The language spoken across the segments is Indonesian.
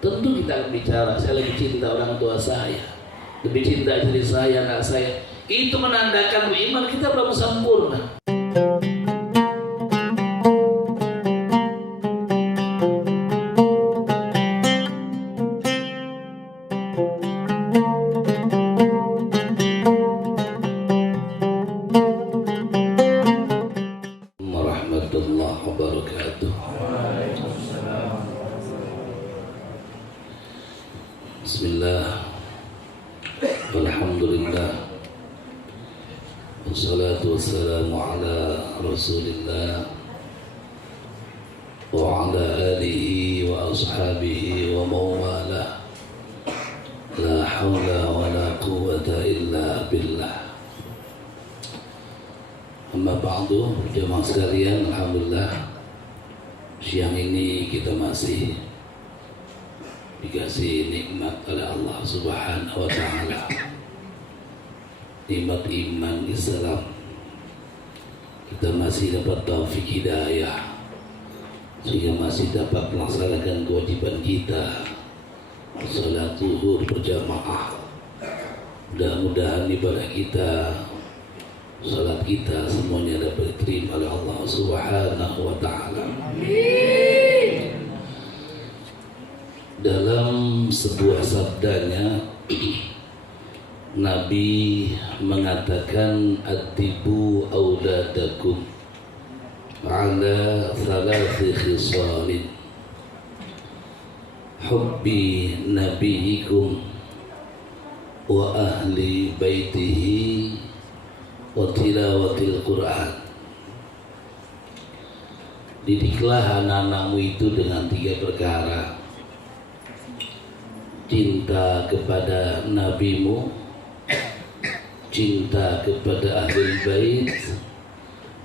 tentu kita akan bicara, saya lebih cinta orang tua saya, lebih cinta istri saya, anak saya. Itu menandakan iman kita belum sempurna. Warahmatullahi wabarakatuh. Bismillah, alhamdulillah, wassalatu wassalamu ala rasulillah wa ala alihi wa ashabihi wa mawalah. La hawla wa la quwwata illa billah. Amma ba'du, jemaah sekalian, alhamdulillah siang ini kita masih dikasih nikmat oleh Allah Subhanahu wa ta'ala, nikmat iman Islam. Kita masih dapat taufik hidayah sehingga masih dapat melaksanakan kewajiban kita, salat zuhur berjamaah. Mudah-mudahan ibadah kita, salat kita semuanya dapat diterima oleh Allah Subhanahu wa ta'ala. Dalam sebuah sabdanya, Nabi mengatakan adibu auladakum ala thalathi khisalin hubbi nabiyikum wa ahli baitihi wa tilawatil Quran. Didiklah anak-anakmu itu dengan 3 perkara: cinta kepada nabimu, cinta kepada ahli bait,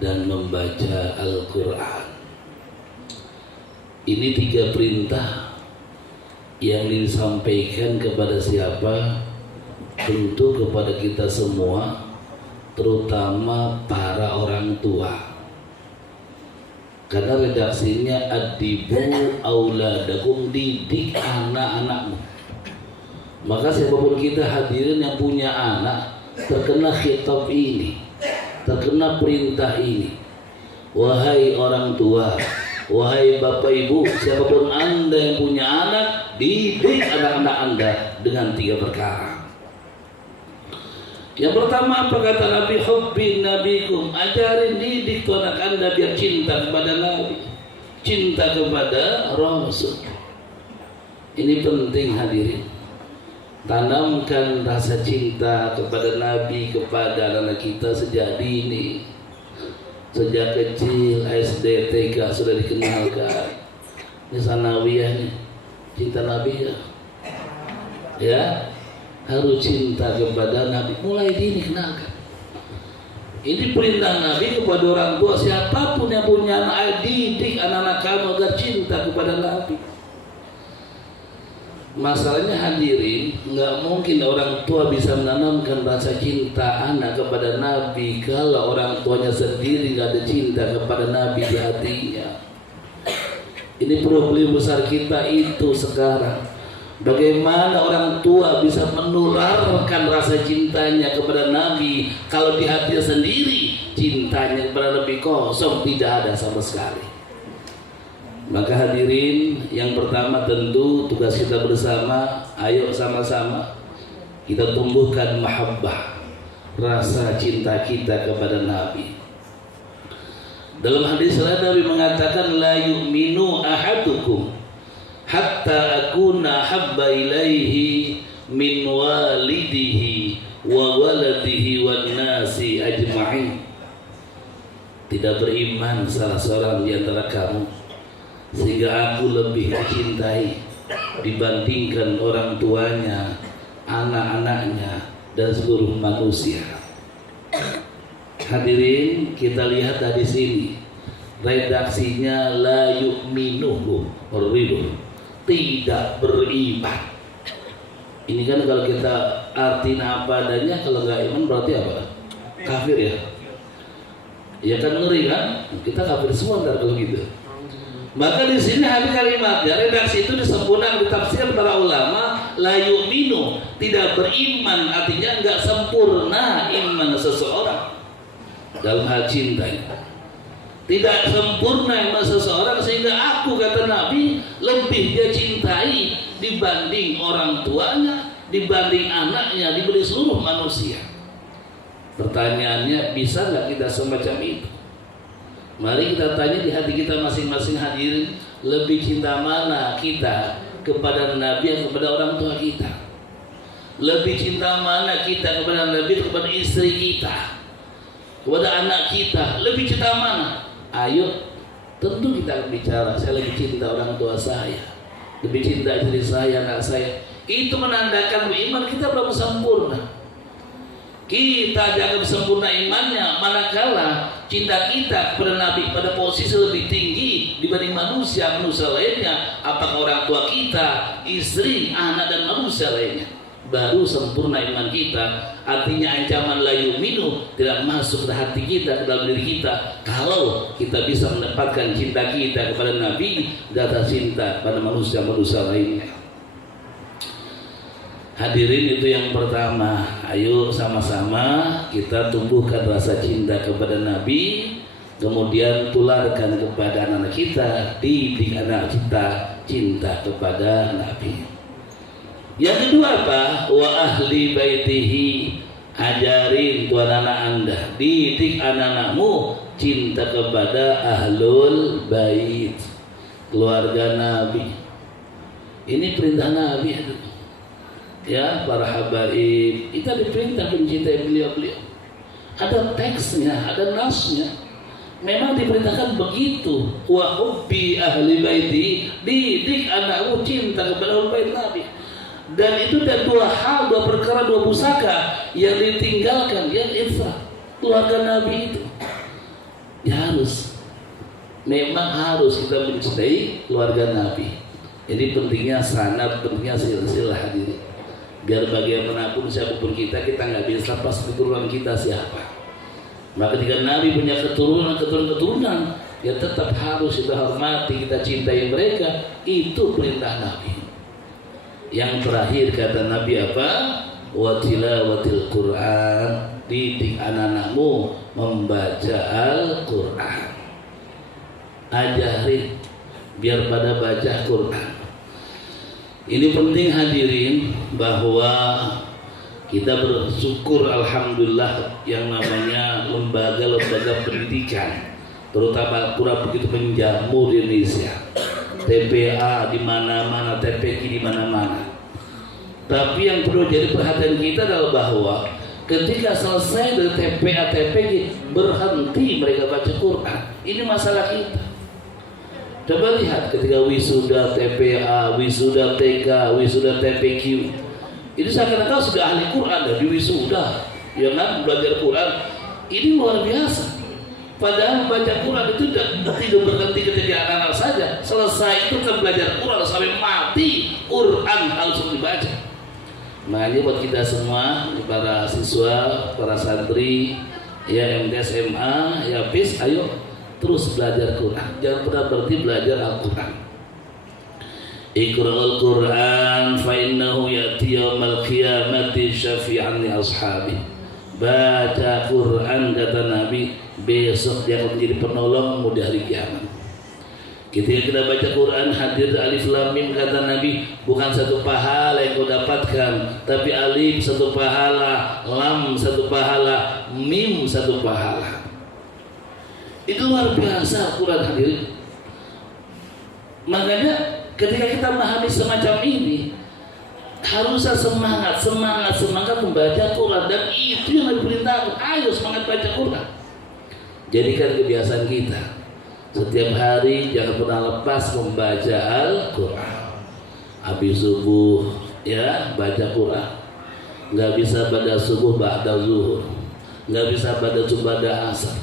dan membaca Al-Quran. Ini 3 perintah yang disampaikan kepada siapa? Tentu kepada kita semua, terutama para orang tua. Karena redaksinya adibu auladakum, didik anak-anakmu. Maka siapapun kita hadirin yang punya anak terkena khitab ini, terkena perintah ini. Wahai orang tua, wahai bapak ibu, siapapun anda yang punya anak, didik anak-anak anda dengan 3 perkara. Yang pertama, apa kata Nabi? Hubbi nabikum, ajarin, didik tuh anak anda biar cinta kepada Nabi, cinta kepada Rasul. Ini penting hadirin. Tanamkan rasa cinta kepada Nabi kepada anak kita sejak dini, sejak kecil, SD, TK sudah dikenalkan. Ini sanawiyah nih, cinta Nabi ya, harus cinta kepada Nabi, mulai dini kenalkan. Ini perintah Nabi kepada orang tua, siapapun yang punya anak, didik anak-anak kamu agar cinta kepada Nabi. Masalahnya hadirin, nggak mungkin orang tua bisa menanamkan rasa cinta anak kepada Nabi kalau orang tuanya sendiri nggak ada cinta kepada Nabi di hatinya. Ini problem besar kita itu sekarang. Bagaimana orang tua bisa menularkan rasa cintanya kepada Nabi kalau di hatinya sendiri cintanya kepada Nabi kosong, tidak ada sama sekali. Maka hadirin, yang pertama tentu tugas kita bersama, ayo sama-sama kita tumbuhkan mahabbah, rasa cinta kita kepada Nabi. Dalam hadis lain Nabi mengatakan, la yu'minu ahadukum hatta akuna habba ilaihi min walidihi wa waladihi wan nasi ajma'in. Tidak beriman salah seorang di antara kamu sehingga aku lebih dicintai dibandingkan orang tuanya, anak-anaknya, dan seluruh manusia. Hadirin, kita lihat dari sini redaksinya la yu'minuhu ridu, tidak beriman. Ini kan kalau kita artiin apa adanya, kalau nggak iman berarti apa? Kafir ya? Ya kan, ngeri kan? Kita kafir semua ntar kalau gitu. Maka di sini ada kalimatnya, redaksi itu disempurnakan, ditafsirkan para ulama, la yu'minu, tidak beriman, artinya enggak sempurna iman seseorang dalam hal cinta. Tidak sempurna iman seseorang sehingga aku, kata Nabi, lebih dia cintai dibanding orang tuanya, dibanding anaknya, dibanding seluruh manusia. Pertanyaannya, bisa nggak kita semacam itu? Mari kita tanya di hati kita masing-masing hadirin, lebih cinta mana kita kepada Nabi atau kepada orang tua kita? Lebih cinta mana kita kepada Nabi atau kepada istri kita, kepada anak kita? Lebih cinta mana? Ayo, tentu kita akan bicara, saya lebih cinta orang tua saya, lebih cinta istri saya, anak saya. Itu menandakan iman kita belum sempurna. Kita jangan sempurna imannya manakala cinta kita kepada Nabi pada posisi lebih tinggi dibanding manusia lainnya, apakah orang tua kita, istri, anak, dan manusia lainnya. Baru sempurna iman kita. Artinya ancaman la yu'minu tidak masuk ke hati kita, ke dalam diri kita, kalau kita bisa mendapatkan cinta kita kepada Nabi dan cinta pada manusia lainnya. Hadirin, itu yang pertama. Ayo sama-sama kita tumbuhkan rasa cinta kepada Nabi, kemudian tularkan kepada anak kita, didik anak kita cinta kepada Nabi. Yang kedua apa? Wa ahli baitihi, ajarin tuan anak anda, didik anak-anakmu cinta kepada ahlul bait, keluarga Nabi. Ini perintah Nabi. Ya, para habaib, kita diperintah mencintai beliau-beliau. Ada teksnya, ada nasnya. Memang diperintahkan begitu. Wa hubbi ahli baiti, didik anakmu cinta kepada ahli bait Nabi. Dan itu ada dua hal, dua perkara, dua pusaka yang ditinggalkan, yang infak keluarga Nabi itu. Ya memang harus kita mencintai keluarga Nabi. Jadi pentingnya sanad, pentingnya silsilah hadirin. Biar bagaimanapun siapapun kita nggak bisa lepas keturunan kita siapa. Maka ketika Nabi punya keturunan, ya tetap harus kita hormati, kita cintai mereka. Itu perintah Nabi. Yang terakhir kata Nabi apa? Wa tilawatil Quran, didik anak-anakmu membaca Al-Quran. Ajarin biar pada baca Quran. Ini penting hadirin, bahwa kita bersyukur alhamdulillah yang namanya lembaga pendidikan, terutama Al-Quran begitu menjamur di Indonesia. TPA di mana-mana, TPQ di mana-mana. Tapi yang perlu jadi perhatian kita adalah bahwa ketika selesai dari TPA, TPQ, berhenti mereka baca Quran. Ini masalah kita. Coba lihat ketika wisuda TPA, wisuda TK, wisuda TPQ, itu seakan-akan sudah ahli Quran dan di wisuda, ya kan, belajar Quran. Ini luar biasa. Padahal baca Quran itu tidak berhenti ketika anak-anak saja. Selesai itu kan belajar Quran sampai mati, Quran harus dibaca. Makanya buat kita semua, para siswa, para santri, ya MTS, SMA, ya PIS, ayo terus belajar Quran, jangan pernah berhenti belajar Al-Quran. Iqra'ul Quran fa innahu ya'ti yaumal qiyamati syafi'an li ashabi. Baca Quran kata Nabi, besok dia akan menjadi penolongmu di hari kiamat. Ketika kita baca Quran, hadir alif lam mim kata Nabi, bukan satu pahala yang kau dapatkan, tapi alif satu pahala, lam satu pahala, mim satu pahala. Itu luar biasa Quran hadirin. Makanya ketika kita memahami semacam ini, harusnya semangat membaca Quran, dan itu yang diperintahkan. Ayo semangat baca Quran. Jadikan kebiasaan kita. Setiap hari jangan pernah lepas membaca Al-Quran. Habis subuh ya baca Quran. Nggak bisa pada subuh ba'da zuhur, nggak bisa pada subuh ba'da asar,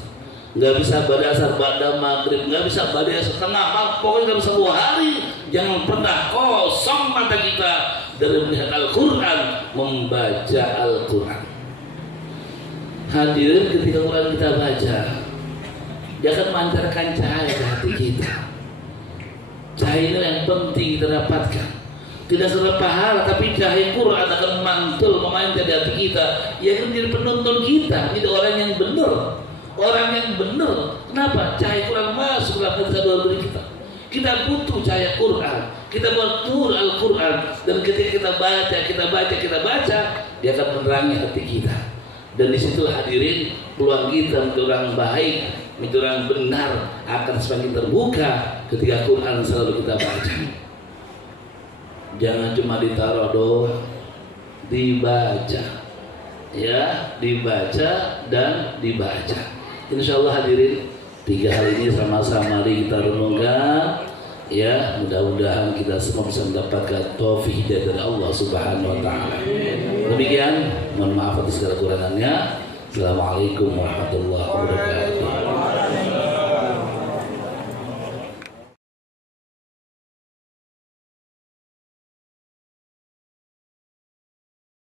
nggak bisa pada asar ba'da maghrib, nggak bisa pada setengah malam, pokoknya nggak bisa 2 hari. Jangan pernah kosong mata kita dari melihat Al-Quran, membaca Al-Quran. Hadirin, ketika Quran kita baca, dia akan memancarkan cahaya di hati kita. Cahaya yang penting kita dapatkan. Tidak sekedar pahala, tapi cahaya Quran akan mantul memancar di hati kita, yang menjadi penonton kita. Jadi orang yang benar, orang yang benar. Kenapa? Cahaya Quran masuk dalam hati saudara kita. Kita butuh cahaya Quran, kita butuh Al-Quran, dan ketika kita baca, dia akan menerangi hati kita. Dan disitu hadirin peluang kita menjadi orang baik, menjadi orang benar akan semakin terbuka ketika Quran selalu kita baca. Jangan cuma ditaruh doang, dibaca, ya, dibaca dan dibaca. Insyaallah hadirin, 3 hal ini sama-sama mari kita renungkan, ya, mudah-mudahan kita semua bisa mendapatkan taufik dari Allah Subhanahu wa taala. Demikian, mohon maaf atas segala kekurangannya. Assalamualaikum warahmatullahi wabarakatuh.